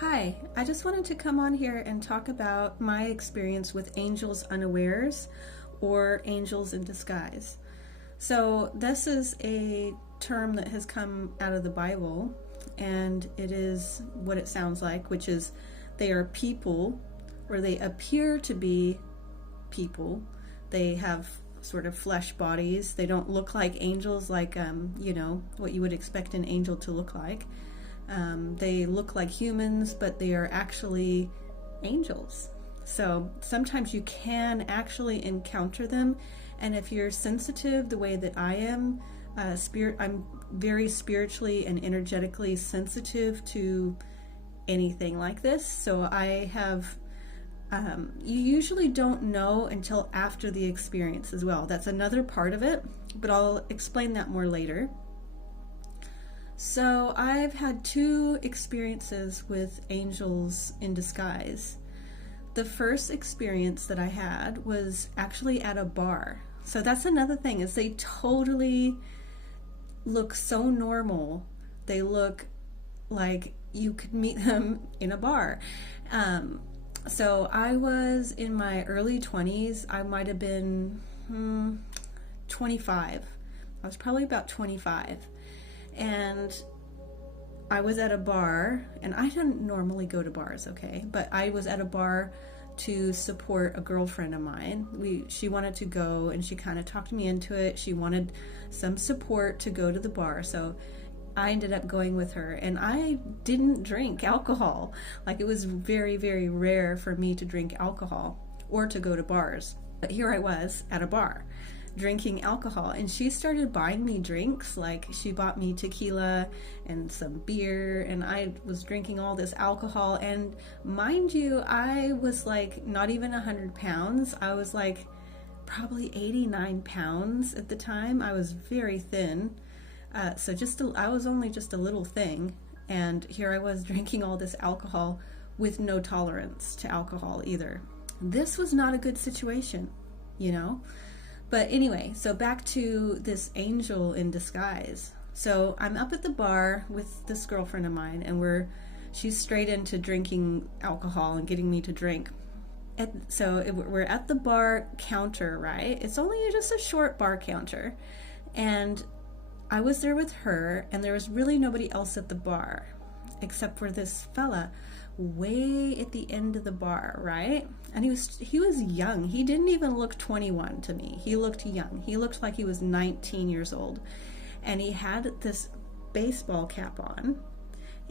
Hi, I just wanted to come on here and talk about my experience with angels unawares or angels in disguise. So, this is a term that has come out of the Bible, and it is what it sounds like, which is they are people, or they appear to be people. They have sort of flesh bodies. They don't look like angels, like, what you would expect an angel to look like. They look like humans, but they are actually angels. So sometimes you can actually encounter them, and if you're sensitive the way that I am, I'm very spiritually and energetically sensitive to anything like this. So I have. You usually don't know until after the experience as well. That's another part of it, but I'll explain that more later. So I've had two experiences with angels in disguise. The first experience that I had was actually at a bar. So that's another thing, is they totally look so normal. They look like you could meet them in a bar. So I was in my early 20s. I might have been 25. I was probably about 25. And I was at a bar, and I didn't normally go to bars, okay? But I was at a bar to support a girlfriend of mine. She wanted to go, and she kind of talked me into it. She wanted some support to go to the bar, so I ended up going with her, and I didn't drink alcohol. Like, it was very, very rare for me to drink alcohol or to go to bars. But here I was at a bar drinking alcohol, and she started buying me drinks. Like, she bought me tequila and some beer, and I was drinking all this alcohol. And mind you, I was like not even 100 pounds. I was like probably 89 pounds at the time. I was very thin. I was only just a little thing, and here I was drinking all this alcohol with no tolerance to alcohol either. This was not a good situation, you know? But anyway, so back to this angel in disguise. So I'm up at the bar with this girlfriend of mine, and she's straight into drinking alcohol and getting me to drink. We're at the bar counter, right? It's only just a short bar counter. And I was there with her, and there was really nobody else at the bar except for this fella way at the end of the bar, right? And he was young. He didn't even look 21 to me. He looked young. He looked like he was 19 years old. And he had this baseball cap on,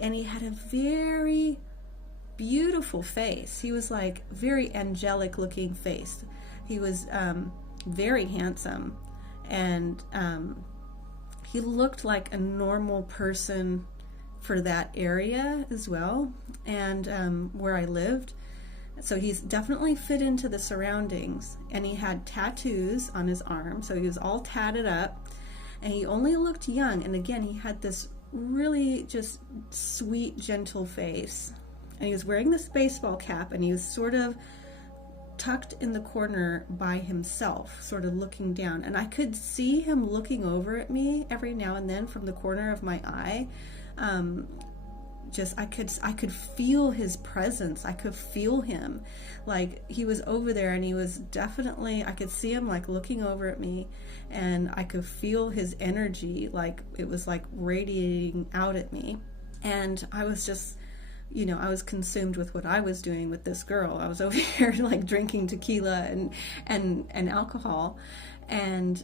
and he had a very beautiful face. He was like very angelic looking face. He was very handsome, and he looked like a normal person for that area as well, and where I lived. So he's definitely fit into the surroundings, and he had tattoos on his arm, so he was all tatted up, and he only looked young. And again, he had this really just sweet, gentle face, and he was wearing this baseball cap, and he was sort of tucked in the corner by himself, sort of looking down, and I could see him looking over at me every now and then from the corner of my eye. I could feel his presence. I could feel him, like he was over there, and he was definitely, I could see him like looking over at me, and I could feel his energy, like it was like radiating out at me. And I was just, I was consumed with what I was doing with this girl. I was over here like drinking tequila and alcohol. And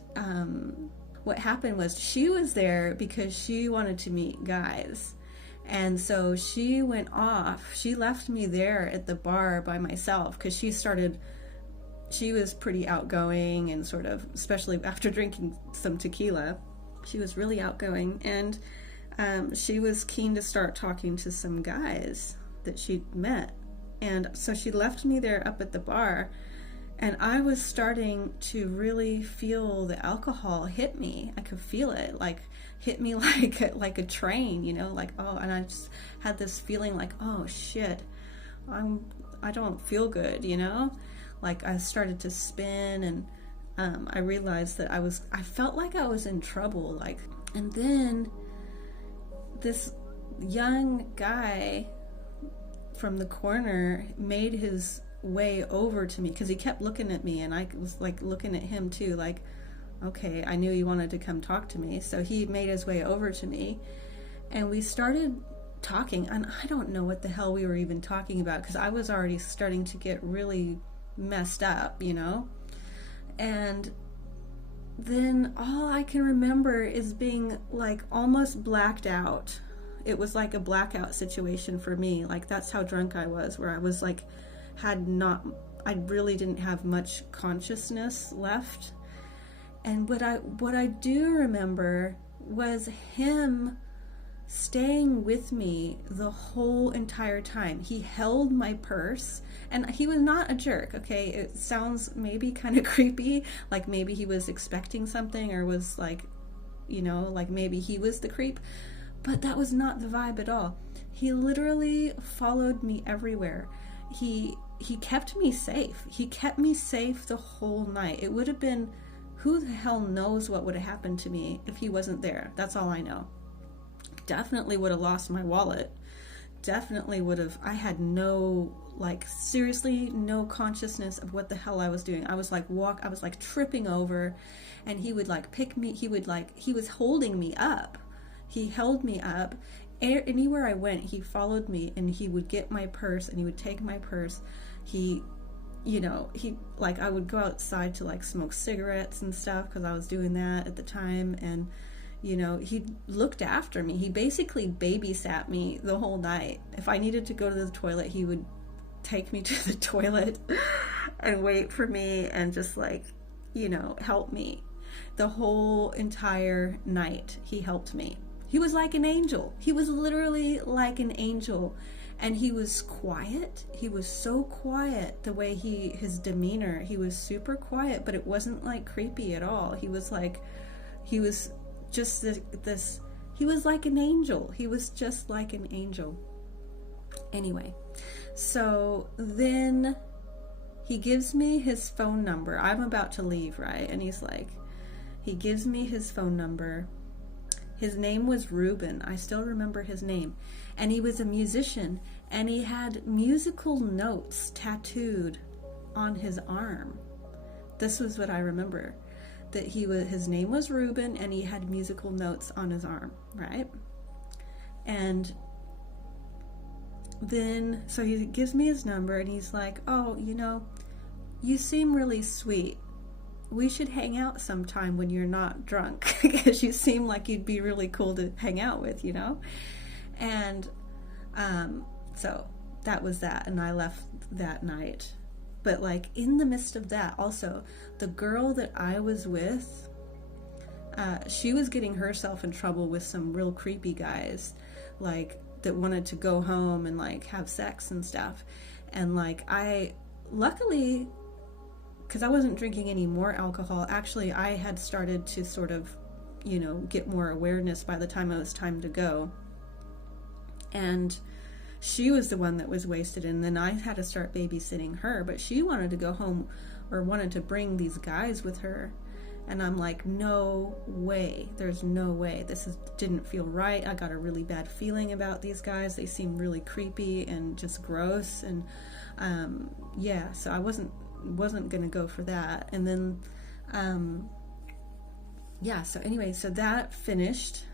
what happened was, she was there because she wanted to meet guys. And so she went off. She left me there at the bar by myself because she was pretty outgoing, and sort of, especially after drinking some tequila, she was really outgoing. And she was keen to start talking to some guys that she'd met. And so she left me there up at the bar, and I was starting to really feel the alcohol hit me. I could feel it, like hit me like a train, like, oh, and I just had this feeling like, oh shit, I don't feel good, like I started to spin, and I realized that I felt like I was in trouble, like. And then this young guy from the corner made his way over to me, because he kept looking at me and I was like looking at him too, like, okay, I knew he wanted to come talk to me. So he made his way over to me and we started talking, and I don't know what the hell we were even talking about, because I was already starting to get really messed up, you know. And then all I can remember is being like almost blacked out. It was like a blackout situation for me. Like, that's how drunk I was, where I was like, I really didn't have much consciousness left. And what I do remember was him staying with me the whole entire time. He held my purse, and he was not a jerk, okay? It sounds maybe kind of creepy, like maybe he was expecting something, or was like, you know, like maybe he was the creep, but that was not the vibe at all. He literally followed me everywhere. He kept me safe. He kept me safe the whole night. It would have been, who the hell knows what would have happened to me if he wasn't there. That's all I know. Definitely would have lost my wallet. Definitely would have. I had no, like, seriously no consciousness of what the hell I was doing. I was like tripping over, and he would like pick me. He was holding me up. He held me up. Anywhere I went, he followed me, and he would get my purse and he would take my purse. He like, I would go outside to like smoke cigarettes and stuff, because I was doing that at the time. And you know, he looked after me. He basically babysat me the whole night. If I needed to go to the toilet, he would take me to the toilet and wait for me and just like, you know, help me. The whole entire night, he helped me. He was like an angel. He was literally like an angel. And he was quiet. He was so quiet, the way his demeanor, he was super quiet, but it wasn't like creepy at all. He was just this, he was like an angel. He was just like an angel. Anyway, so then he gives me his phone number. I'm about to leave, right? And he gives me his phone number. His name was Ruben. I still remember his name. And he was a musician, and he had musical notes tattooed on his arm. This was what I remember. That his name was Ruben, and he had musical notes on his arm, right? And then, so he gives me his number, and he's like, oh, you know, you seem really sweet. We should hang out sometime when you're not drunk, because you seem like you'd be really cool to hang out with, you know? And so that was that, and I left that night. But like, in the midst of that, also, the girl that I was with, she was getting herself in trouble with some real creepy guys, like, that wanted to go home and like have sex and stuff. And like, luckily, because I wasn't drinking any more alcohol, actually I had started to sort of, you know, get more awareness by the time it was time to go. And she was the one that was wasted, and then I had to start babysitting her, but she wanted to go home, or wanted to bring these guys with her. And I'm like, no way, there's no way. Didn't feel right. I got a really bad feeling about these guys. They seemed really creepy and just gross. And yeah, so I wasn't gonna go for that. And then yeah, so anyway, so that finished.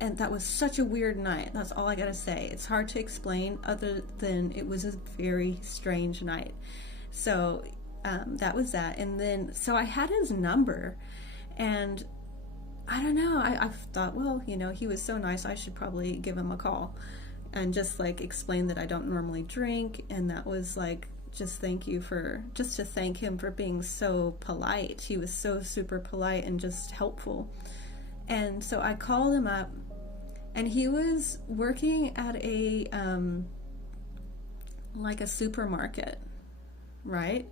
And that was such a weird night. That's all I gotta say. It's hard to explain, other than it was a very strange night. So that was that. And then, so I had his number, and I don't know, I thought, well, you know, he was so nice, I should probably give him a call and just like explain that I don't normally drink. And that was like, just to thank him for being so polite. He was so super polite and just helpful. And so I called him up, and he was working at a like a supermarket, right?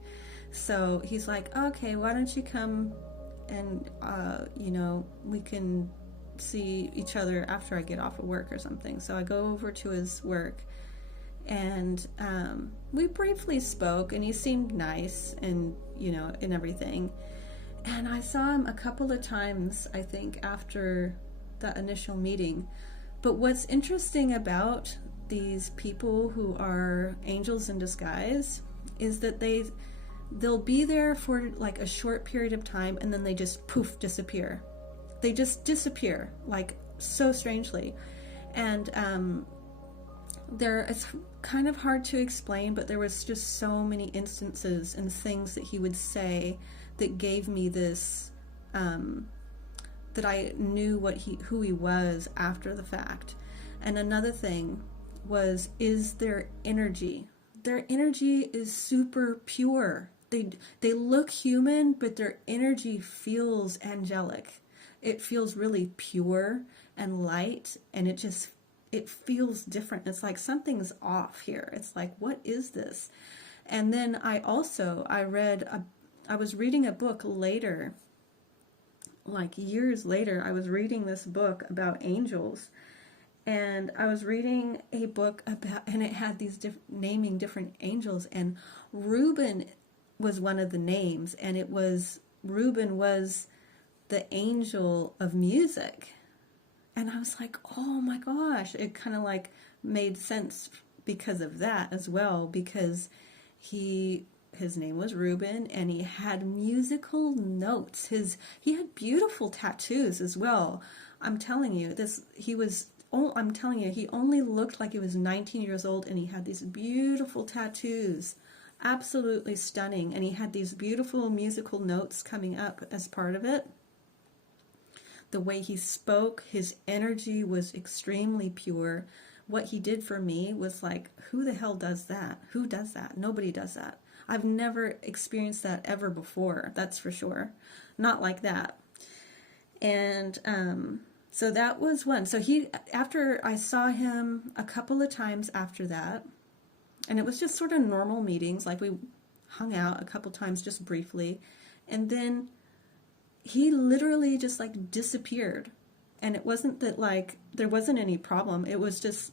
So he's like, okay, why don't you come and you know, we can see each other after I get off of work or something. So I go over to his work, and we briefly spoke, and he seemed nice, and you know, and everything. And I saw him a couple of times, I think, after that initial meeting. But what's interesting about these people who are angels in disguise is that they'll be there for like a short period of time and then they just poof disappear. They just disappear, like so strangely. And it's kind of hard to explain, but there was just so many instances and things that he would say that gave me this, that I knew who he was after the fact. And another thing is their energy. Their energy is super pure. They look human, but their energy feels angelic. It feels really pure and light, and it feels different. It's like something's off here. It's like, what is this? And then I was reading a book later, like years later, I was reading this book about angels. And I was reading a book and it had these naming different angels, and Reuben was one of the names, and Reuben was the angel of music. And I was like, oh my gosh, it kind of like made sense because of that as well, because his name was Reuben, and he had musical notes. He had beautiful tattoos as well. I'm telling you, he only looked like he was 19 years old, and he had these beautiful tattoos, absolutely stunning, and he had these beautiful musical notes coming up as part of it. The way he spoke, his energy was extremely pure. What he did for me was like, who the hell does that? Who does that? Nobody does that. I've never experienced that ever before, that's for sure. Not like that. And so that was one. So after I saw him a couple of times after that, and it was just sort of normal meetings, like we hung out a couple times just briefly, and then he literally just like disappeared. And it wasn't that like there wasn't any problem. It was just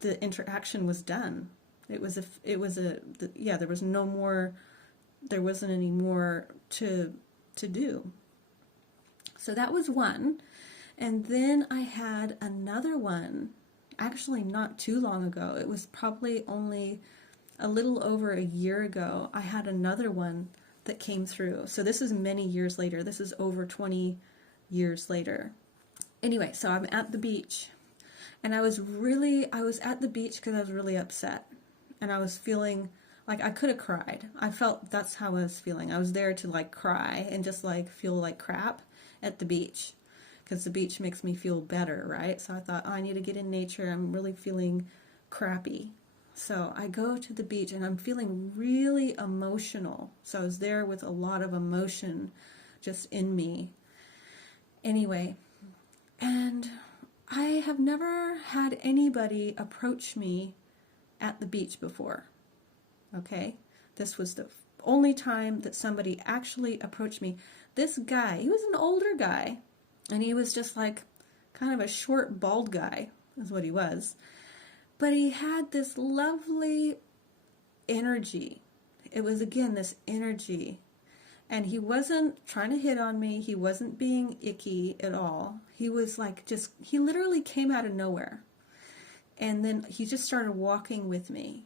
the interaction was done. There wasn't any more to do. So that was one. And then I had another one, actually not too long ago. It was probably only a little over a year ago. I had another one that came through. So this is many years later. This is over 20 years later. Anyway, so I'm at the beach. And I was at the beach because I was really upset. And I was feeling like I could have cried. I felt that's how I was feeling. I was there to like cry and just like feel like crap at the beach, because the beach makes me feel better, right? So I thought, oh, I need to get in nature. I'm really feeling crappy. So I go to the beach and I'm feeling really emotional. So I was there with a lot of emotion just in me. Anyway, and I have never had anybody approach me at the beach before. Okay? This was the only time that somebody actually approached me. This guy, he was an older guy, and he was just like kind of a short, bald guy, is what he was. But he had this lovely energy. It was, again, this energy. And he wasn't trying to hit on me. He wasn't being icky at all. He was like he literally came out of nowhere. And then he just started walking with me.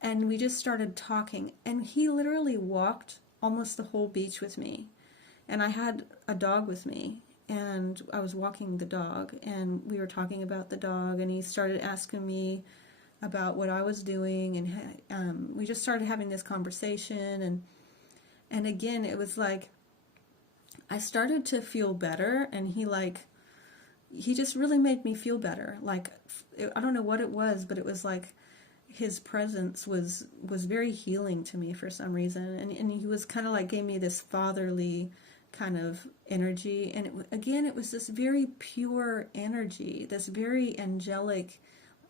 And we just started talking. And he literally walked almost the whole beach with me. And I had a dog with me. And I was walking the dog. And we were talking about the dog. And he started asking me about what I was doing. And we just started having this conversation. And again, it was like I started to feel better. And he just really made me feel better. Like, I don't know what it was, but it was like his presence was very healing to me for some reason. And he was kind of like gave me this fatherly kind of energy. And it was this very pure energy, this very angelic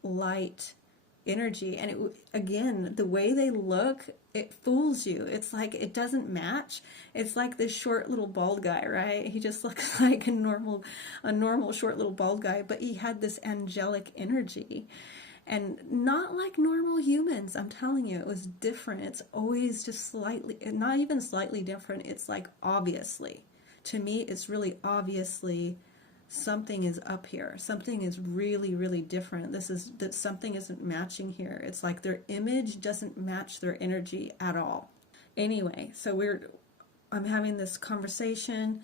light energy. And again, the way they look, it fools you. It's like it doesn't match. It's like this short little bald guy, right? He just looks like a normal short little bald guy, but he had this angelic energy. And not like normal humans, I'm telling you, it was different. It's always just slightly, not even slightly different. It's like obviously. To me, it's really obviously something is up here. Something is really, really different. That something isn't matching here. It's like their image doesn't match their energy at all. Anyway, so I'm having this conversation,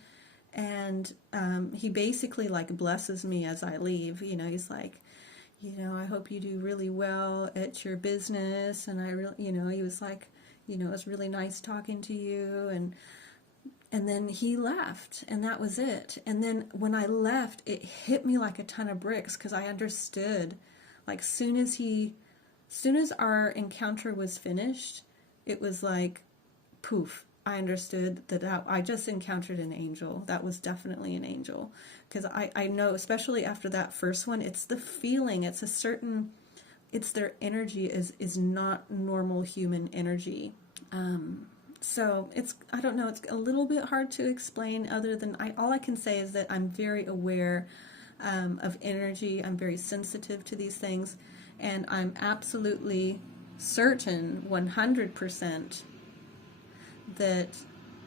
and he basically like blesses me as I leave. You know, he's like, you know, I hope you do really well at your business. And I really, you know, he was like, you know, it was really nice talking to you. And then he left, and that was it. And then when I left, it hit me like a ton of bricks, because I understood, like, soon as our encounter was finished, it was like, poof, I understood that I just encountered an angel. That was definitely an angel. Because I know, especially after that first one, it's the feeling, it's their energy is not normal human energy. So I don't know, it's a little bit hard to explain, other than all I can say is that I'm very aware of energy. I'm very sensitive to these things, and I'm absolutely certain 100% that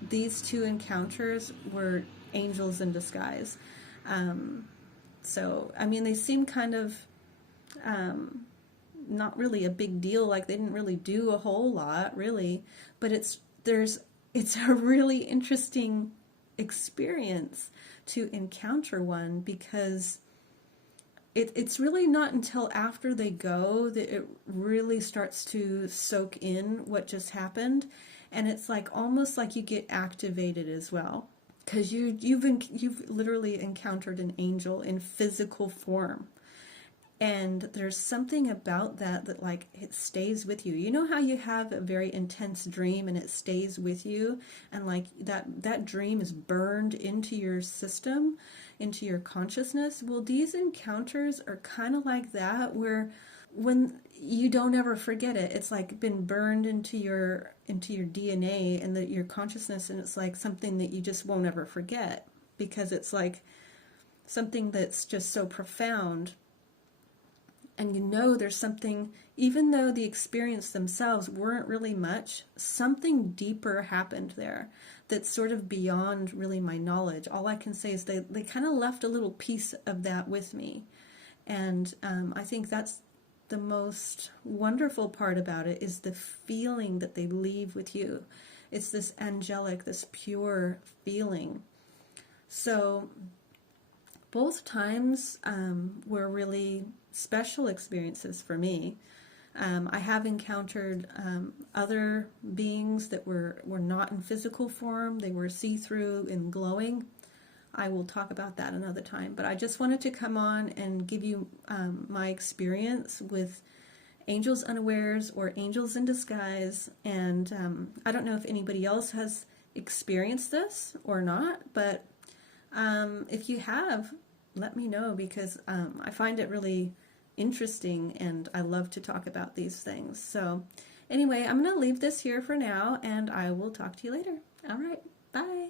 these two encounters were angels in disguise. So, I mean, they seem kind of not really a big deal, like they didn't really do a whole lot, really, but it's a really interesting experience to encounter one, because it's really not until after they go that it really starts to soak in what just happened, and it's like almost like you get activated as well, because you've literally encountered an angel in physical form. And there's something about that like it stays with you. You know how you have a very intense dream and it stays with you, and like that dream is burned into your system, into your consciousness? Well, these encounters are kind of like that, where when you don't ever forget it, it's like been burned into your DNA and your consciousness, and it's like something that you just won't ever forget, because it's like something that's just so profound. And you know there's something, even though the experience themselves weren't really much, something deeper happened there that's sort of beyond really my knowledge. All I can say is they kind of left a little piece of that with me. And I think that's the most wonderful part about it, is the feeling that they leave with you. It's this angelic, this pure feeling. So both times were really special experiences for me. I have encountered other beings that were not in physical form. They were see-through and glowing. I will talk about that another time. But I just wanted to come on and give you my experience with angels unawares or angels in disguise. And I don't know if anybody else has experienced this or not, but if you have, let me know, because I find it really interesting and I love to talk about these things. So anyway, I'm going to leave this here for now, and I will talk to you later. All right, bye.